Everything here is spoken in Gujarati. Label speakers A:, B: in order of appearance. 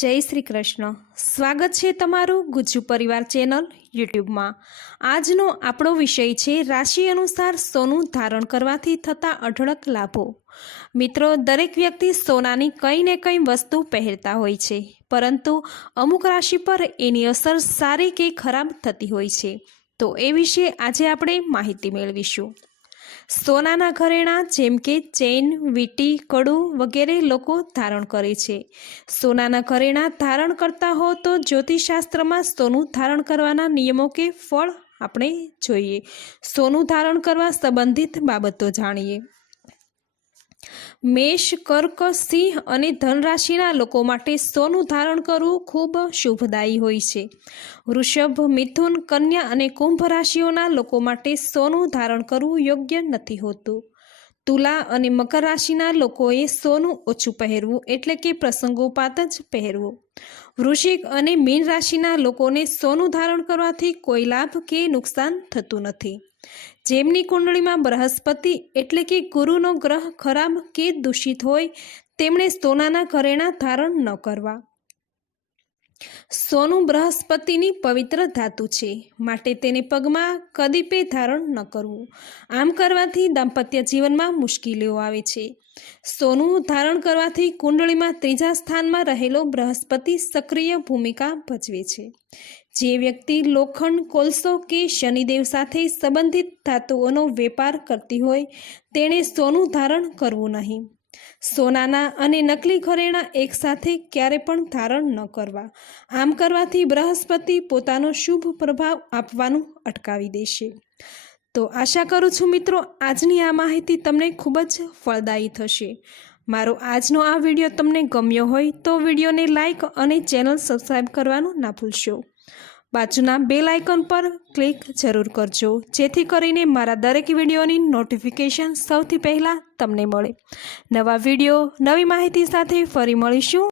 A: જય શ્રી કૃષ્ણ. સ્વાગત છે તમારું ગુજ્જુ પરિવાર ચેનલ યુટ્યુબમાં. આજનો આપણો વિષય છે, રાશિ અનુસાર સોનું ધારણ કરવાથી થતા અઢળક લાભો. મિત્રો, દરેક વ્યક્તિ સોનાની કંઈ ને કંઈ વસ્તુ પહેરતા હોય છે, પરંતુ અમુક રાશિ પર એની અસર સારી કે ખરાબ થતી હોય છે. તો એ વિશે આજે આપણે માહિતી મેળવીશું. સોનાના ઘરેણાં જેમ કે ચેન, વીંટી, કડું વગેરે લોકો ધારણ કરે છે. સોનાના ઘરેણાં ધારણ કરતા હો તો જ્યોતિષશાસ્ત્રમાં સોનું ધારણ કરવાના નિયમો કે ફળ આપણે જોઈએ. સોનું ધારણ કરવા સંબંધિત બાબતો જાણીએ. મેષ, કર્ક, સિંહ અને ધનરાશિના લોકો માટે સોનું ધારણ કરવું ખૂબ શુભદાયી હોય છે. વૃષભ, મિથુન, કન્યા અને કુંભ રાશિઓના લોકો માટે સોનું ધારણ કરવું યોગ્ય નથી હોતું. તુલા અને મકર રાશિના લોકોએ સોનું ઓછું પહેરવું એટલે કે પ્રસંગોપાત જ પહેરવું. વૃશ્ચિક અને મીન રાશિના લોકોને સોનું ધારણ કરવાથી કોઈ લાભ કે નુકસાન થતું નથી. જેમની કુંડળીમાં બૃહસ્પતિ એટલે કે ગુરુનો ગ્રહ ખરાબ કે દૂષિત હોય, તેમણે સોનાના ઘરેણાં ધારણ ન કરવા. સોનું બૃહસ્પતિની પવિત્ર ધાતુ છે. માટે તેને પગમાં કદીપે ધારણ ન કરવું. આમ કરવાથી દાંપત્ય જીવનમાં મુશ્કેલીઓ આવે છે. સોનું ધારણ કરવાથી કુંડળીમાં ત્રીજા સ્થાનમાં રહેલો બૃહસ્પતિ સક્રિય ભૂમિકા ભજવે છે. જે વ્યક્તિ લોખંડ, કોલસો કે શનિદેવ સાથે સંબંધિત ધાતુઓનો વેપાર કરતી હોય, તેણે સોનું ધારણ કરવું નહીં. સોનાના અને નકલી ઘરેણાં એકસાથે ક્યારે પણ ધારણ ન કરવા. આમ કરવાથી બૃહસ્પતિ પોતાનો શુભ પ્રભાવ આપવાનું અટકાવી દેશે. તો આશા કરું છું મિત્રો, આજની આ માહિતી તમને ખૂબ જ ફળદાયી થશે. મારો આજનો આ વીડિયો તમને ગમ્યો હોય તો વિડીયોને લાઈક અને ચેનલ સબસ્ક્રાઈબ કરવાનું ના ભૂલશો. બાજુના બેલ આઇકન પર ક્લિક જરૂર કરજો, જેથી કરીને મારા દરેક વિડીયોની નોટિફિકેશન સૌથી પહેલાં તમને મળે. નવા વીડિયો, નવી માહિતી સાથે ફરી મળીશું.